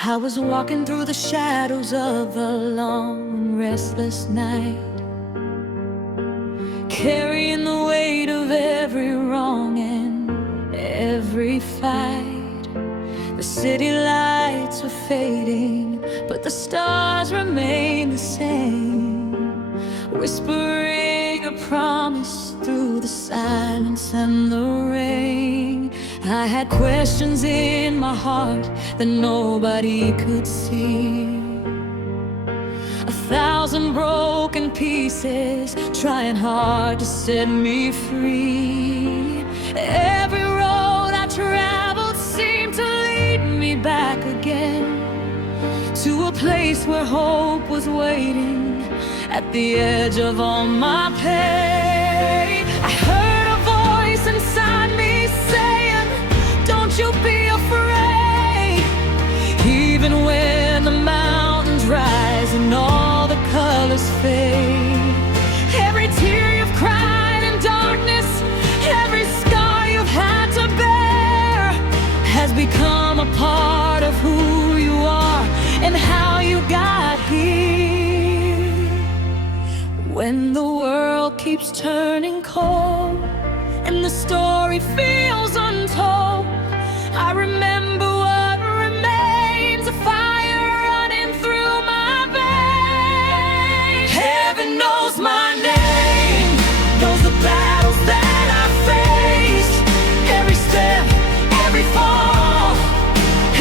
I was walking through the shadows of a long and restless night, carrying the weight of every wrong and every fight. The city lights were fading, but the stars remained the same, whispering a promise through the silence and the rain. I had questions in my heart that nobody could see, 1,000 broken pieces trying hard to set me free. Every road I traveled seemed to lead me back again to a place where hope was waiting at the edge of all my pain. I heard a voice inside me saying, don't you be afraid. Even when the mountains rise and all the colors fade, every tear you've cried in darkness, every scar you've had to bear, has become a part of who you are and how you got here. When the world keeps turning cold and the story feels untold, I remember what remains, a fire running through my veins. Heaven knows my name, knows the battles that I faced, every step, every fall,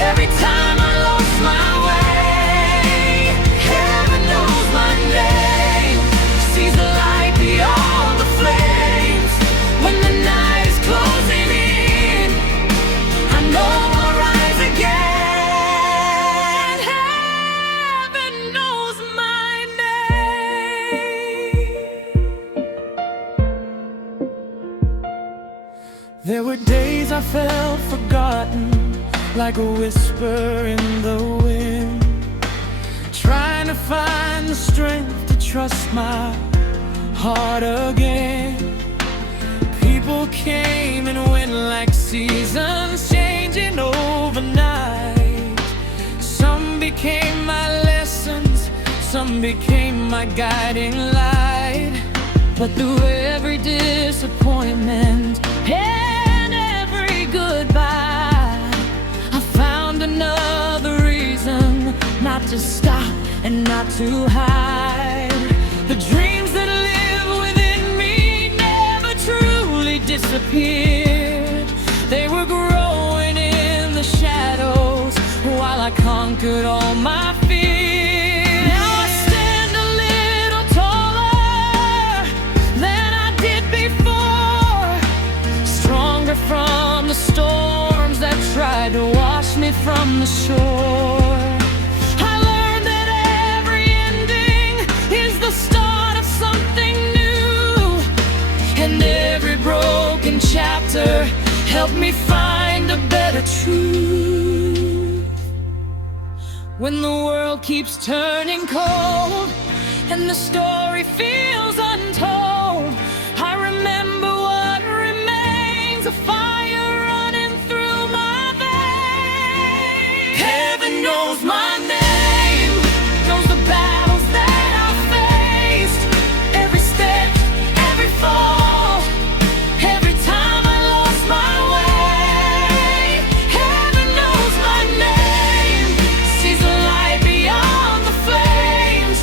every time I lost my way. Heaven knows my name, sees the light beyond the flames. When the night is closing in, I know I'll rise again. Heaven knows my name. There were days I felt forgotten, like a whisper in the wind, trying to find the strength to trust my heart again. People came and went like seasons, changing overnight. Some became my lessons, some became my guiding light. But through every disappointment and every goodbye, I found another reason not to stop and not to hide. The dreams that live within me never truly disappeared. They were growing in the shadows while I conquered all my fears. Now I stand a little taller than I did before, stronger from the storms that tried to wash me from the shore. I learned that every ending is the start of something new, and every broken chapter helped me find a better truth. When the world keeps turning cold and the story feels untold, I remember what remains, a fire running through my veins. Heaven knows my name, knows the battles that I faced, every step, every fall, every time I lost my way. Heaven knows my name, sees the light beyond the flames.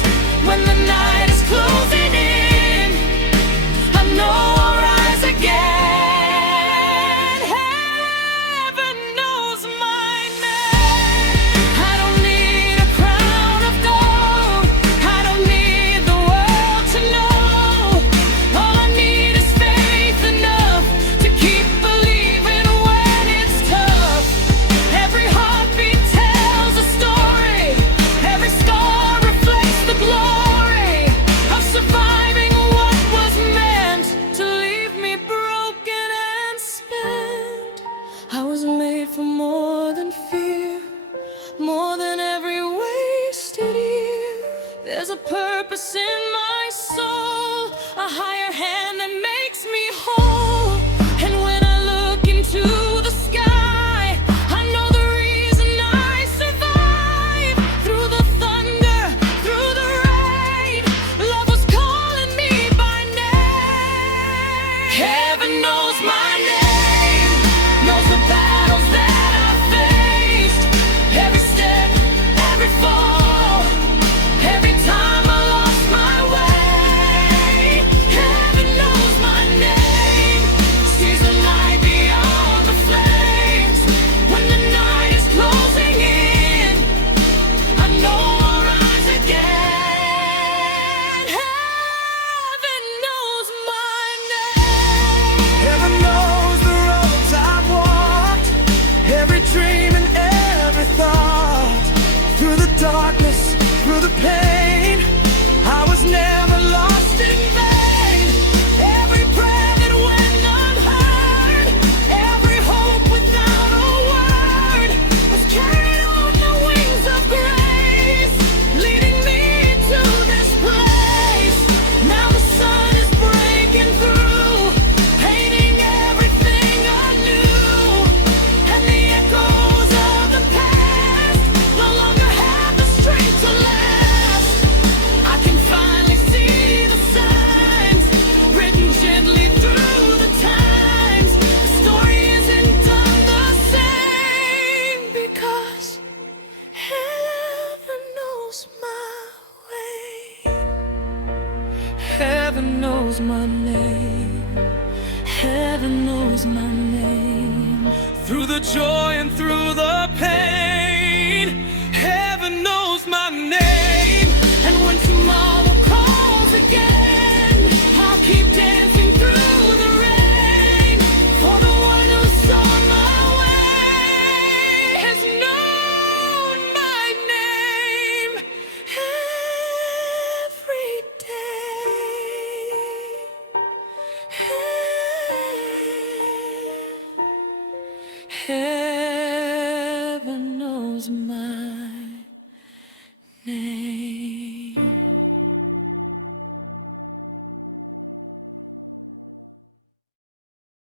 When the night is closing in, Heaven knows my name. Through the joy and through the pain, heaven knows my name. And when tomorrow calls again, I'll keep dancing through the rain, for the one who's on my way has known my name every day. Heaven knows my name.